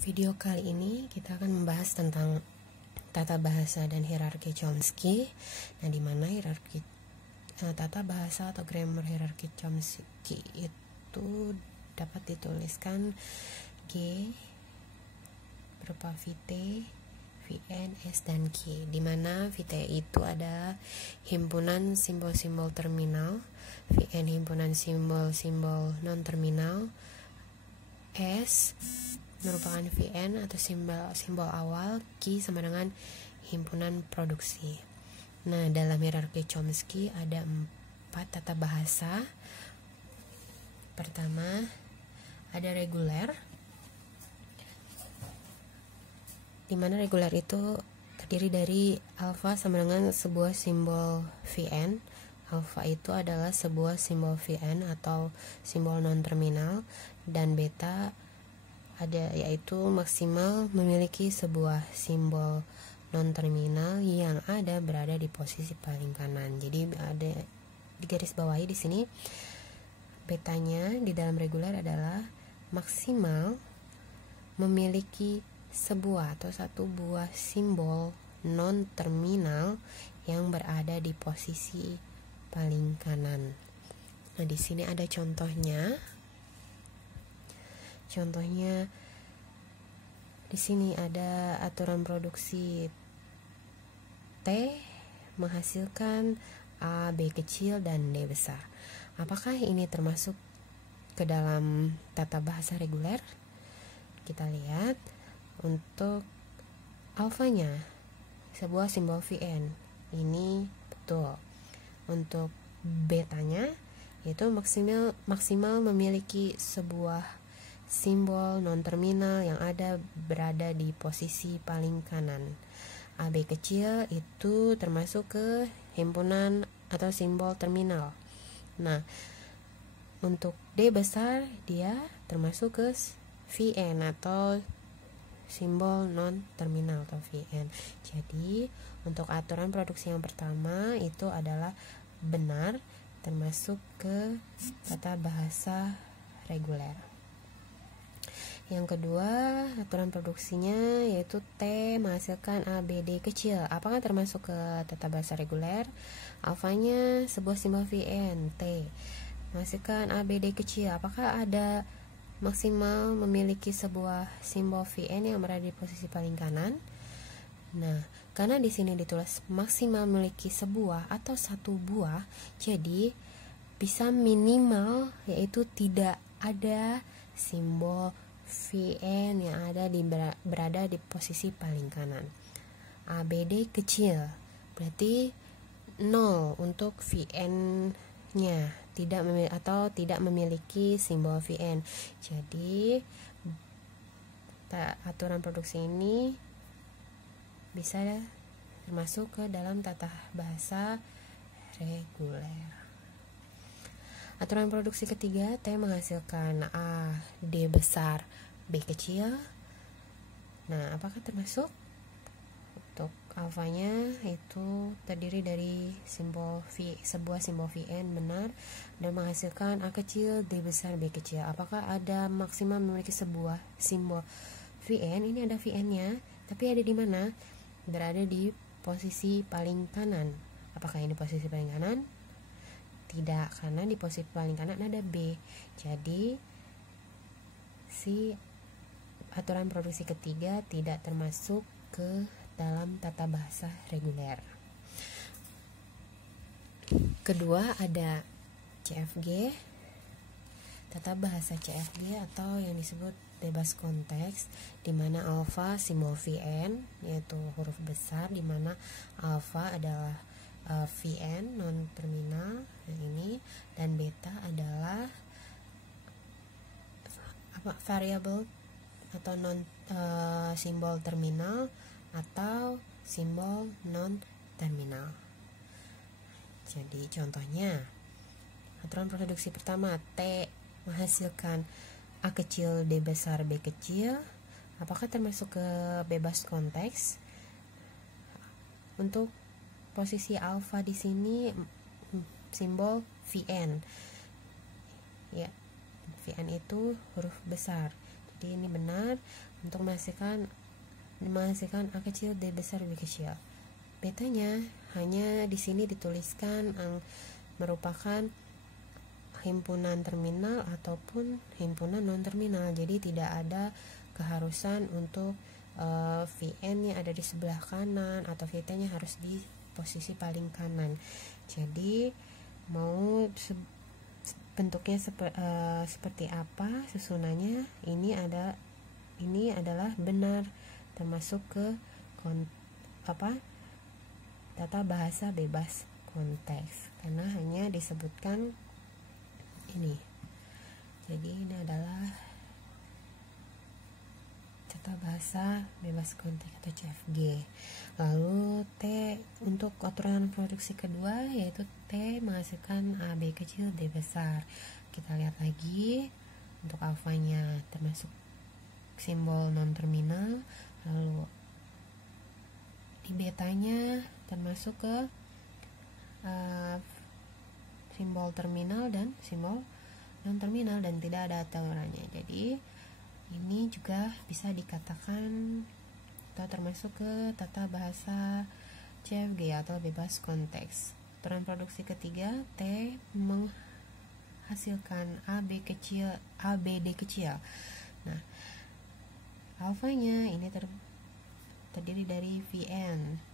Video kali ini kita akan membahas tentang tata bahasa dan hierarki Chomsky. Nah, di mana hierarki tata bahasa atau grammar hierarki Chomsky itu dapat dituliskan G berupa VT, VN, S, dan Q, di mana VT itu ada himpunan simbol-simbol terminal, VN himpunan simbol-simbol non-terminal, S merupakan VN atau simbol awal, Q sama dengan himpunan produksi. Nah, dalam hierarki Chomsky ada 4 tata bahasa. Pertama, ada reguler, di mana reguler itu terdiri dari alfa sama dengan sebuah simbol VN. Alfa itu adalah sebuah simbol VN atau simbol non-terminal, dan beta ada yaitu maksimal memiliki sebuah simbol non-terminal yang berada di posisi paling kanan. Jadi ada di garis bawahi di sini, betanya di dalam reguler adalah maksimal memiliki sebuah atau satu buah simbol non-terminal yang berada di posisi paling kanan. Nah, di sini ada contohnya. Contohnya di sini ada aturan produksi T menghasilkan A, B kecil, dan D besar. Apakah ini termasuk ke dalam tata bahasa reguler? Kita lihat. Untuk alfanya sebuah simbol VN, ini betul. Untuk betanya yaitu maksimal memiliki sebuah simbol non-terminal yang berada di posisi paling kanan. AB kecil itu termasuk ke himpunan atau simbol terminal. Nah, untuk D besar dia termasuk ke VN atau simbol non-terminal atau VN. Jadi, untuk aturan produksi yang pertama itu adalah benar, termasuk ke tata bahasa reguler. Yang kedua, aturan produksinya yaitu T menghasilkan A, B, D kecil. Apakah termasuk ke tata bahasa reguler? Alfanya sebuah simbol VN, T menghasilkan A, B, D kecil. Apakah ada maksimal memiliki sebuah simbol VN yang berada di posisi paling kanan? Nah, karena di sini ditulis maksimal memiliki sebuah atau satu buah, jadi bisa minimal yaitu tidak ada simbol VN yang berada di posisi paling kanan. ABD kecil berarti 0 untuk VN-nya, tidak memiliki simbol VN. Jadi aturan produksi ini bisa termasuk ke dalam tata bahasa reguler. Aturan produksi ketiga, T menghasilkan A, D besar, B kecil. Nah, apakah termasuk? Untuk alfanya itu terdiri dari sebuah simbol VN, benar, dan menghasilkan A kecil, D besar, B kecil. Apakah ada maksimal memiliki sebuah simbol VN? Ini ada VN-nya, tapi ada di mana? Berada di posisi paling kanan. Apakah ini posisi paling kanan? Tidak, karena di posisi paling kanan ada B. Jadi si aturan produksi ketiga tidak termasuk ke dalam tata bahasa reguler. Kedua ada CFG, tata bahasa CFG atau yang disebut bebas konteks, di mana alfa simbol VN yaitu huruf besar, di mana alfa adalah VN non terminal yang ini, dan beta adalah variabel atau simbol terminal atau simbol non terminal. Jadi contohnya aturan produksi pertama, T menghasilkan A kecil, D besar, B kecil. Apakah termasuk ke bebas konteks? Untuk posisi alfa di sini simbol VN. Ya, VN itu huruf besar. Jadi ini benar untuk menghasilkan A kecil D besar B kecil. Betanya hanya di sini dituliskan merupakan himpunan terminal ataupun himpunan non terminal. Jadi tidak ada keharusan untuk Vn nya ada di sebelah kanan atau Vt nya harus di posisi paling kanan. Jadi mau bentuknya seperti apa susunannya, ini adalah benar termasuk ke tata bahasa bebas konteks karena hanya disebutkan ini. Jadi ini adalah tata bahasa bebas konteks atau CFG. Lalu T untuk aturan produksi kedua yaitu T menghasilkan A B kecil D besar. Kita lihat lagi untuk alfanya termasuk simbol non terminal, lalu di betanya termasuk ke simbol terminal dan simbol non terminal dan tidak ada aturannya. Jadi ini juga bisa dikatakan atau termasuk ke tata bahasa CFG atau bebas konteks. Aturan produksi ketiga, T menghasilkan AB kecil, ABD kecil. Nah, alfanya ini terdiri dari Vn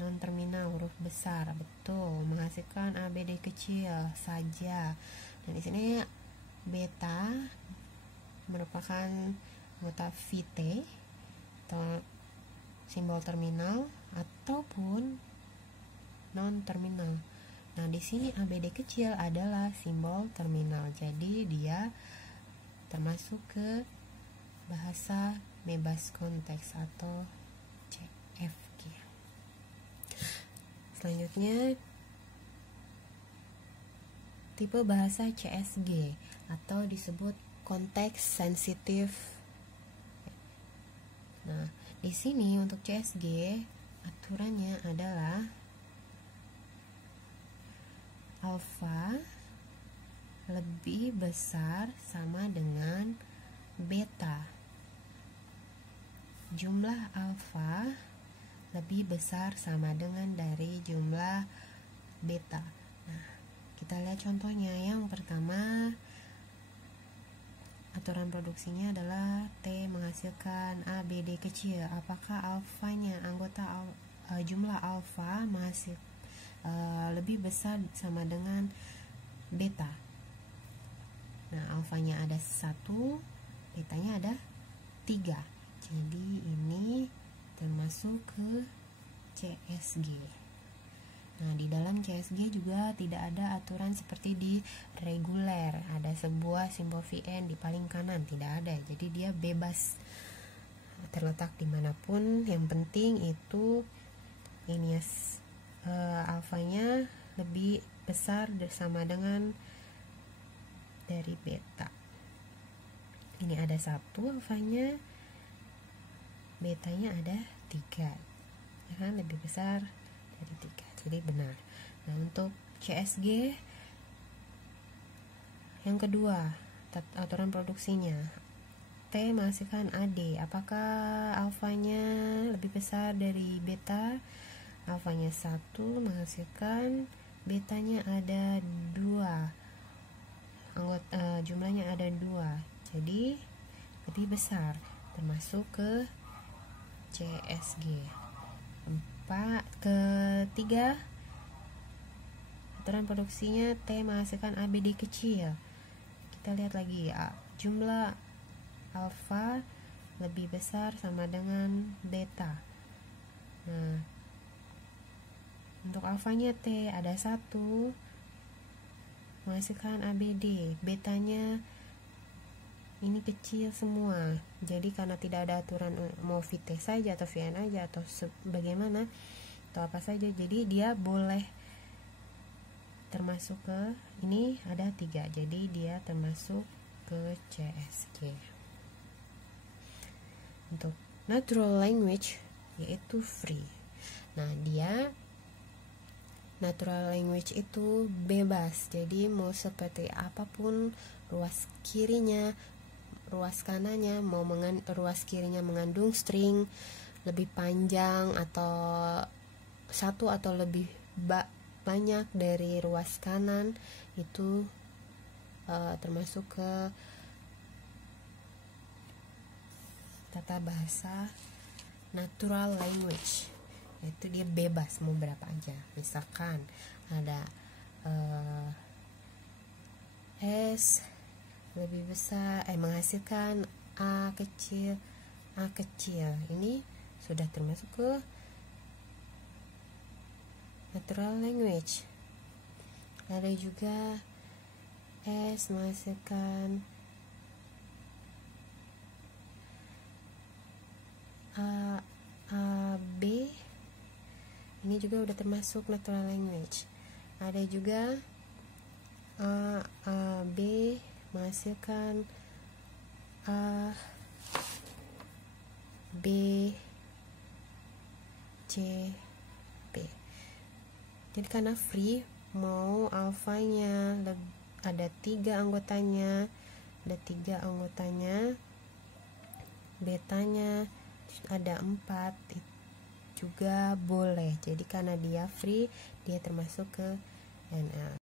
non terminal huruf besar, betul, menghasilkan ABD kecil saja. Dan di sini beta merupakan anggota Vt atau simbol terminal ataupun non terminal. Nah, di sini ABD kecil adalah simbol terminal. Jadi dia termasuk ke bahasa bebas konteks atau CFG. Selanjutnya tipe bahasa CSG atau disebut konteks sensitif. Nah, di sini untuk CSG aturannya adalah alfa lebih besar sama dengan beta. Jumlah alfa lebih besar sama dengan dari jumlah beta. Nah, kita lihat contohnya. Yang pertama, aturan produksinya adalah T menghasilkan A, B, D kecil. Apakah alfanya, jumlah alfa lebih besar sama dengan beta? Nah, alfanya ada 1, betanya ada 3. Jadi ini termasuk ke CSG. Nah, di dalam CSG juga tidak ada aturan seperti di reguler, ada sebuah simbol Vn di paling kanan, tidak ada. Jadi dia bebas terletak dimanapun. Yang penting itu ini alfanya lebih besar sama dengan dari beta. Ini ada 1 alfanya, betanya ada 3, ya kan, lebih besar dari 3. Jadi benar. Nah, untuk CSG yang kedua, aturan produksinya T menghasilkan AD. Apakah alfanya lebih besar dari beta? Alfanya 1 menghasilkan, betanya ada 2. Jumlahnya ada 2. Jadi lebih besar, termasuk ke CSG. Ketiga, aturan produksinya T menghasilkan ABD kecil. Kita lihat lagi, jumlah alfa lebih besar sama dengan beta. Nah, untuk alfanya T ada 1 menghasilkan ABD, betanya ini kecil semua. Jadi karena tidak ada aturan mau Vt saja atau Vn aja atau bagaimana atau apa saja, jadi dia boleh termasuk ke ini ada 3. Jadi dia termasuk ke CSG. Untuk natural language yaitu free. Nah, dia natural language itu bebas. Jadi mau seperti apapun, luas kirinya, ruas kanannya ruas kirinya mengandung string lebih panjang atau satu atau lebih banyak dari ruas kanan, itu termasuk ke tata bahasa natural language, yaitu dia bebas mau berapa aja. Misalkan ada S lebih besar menghasilkan A kecil, ini sudah termasuk ke natural language. Ada juga S menghasilkan B, ini juga udah termasuk natural language. Ada juga B menghasilkan B, C, B. Jadi karena free mau alfanya ada 3 anggotanya, betanya ada 4 juga boleh. Jadi karena dia free, dia termasuk ke NL.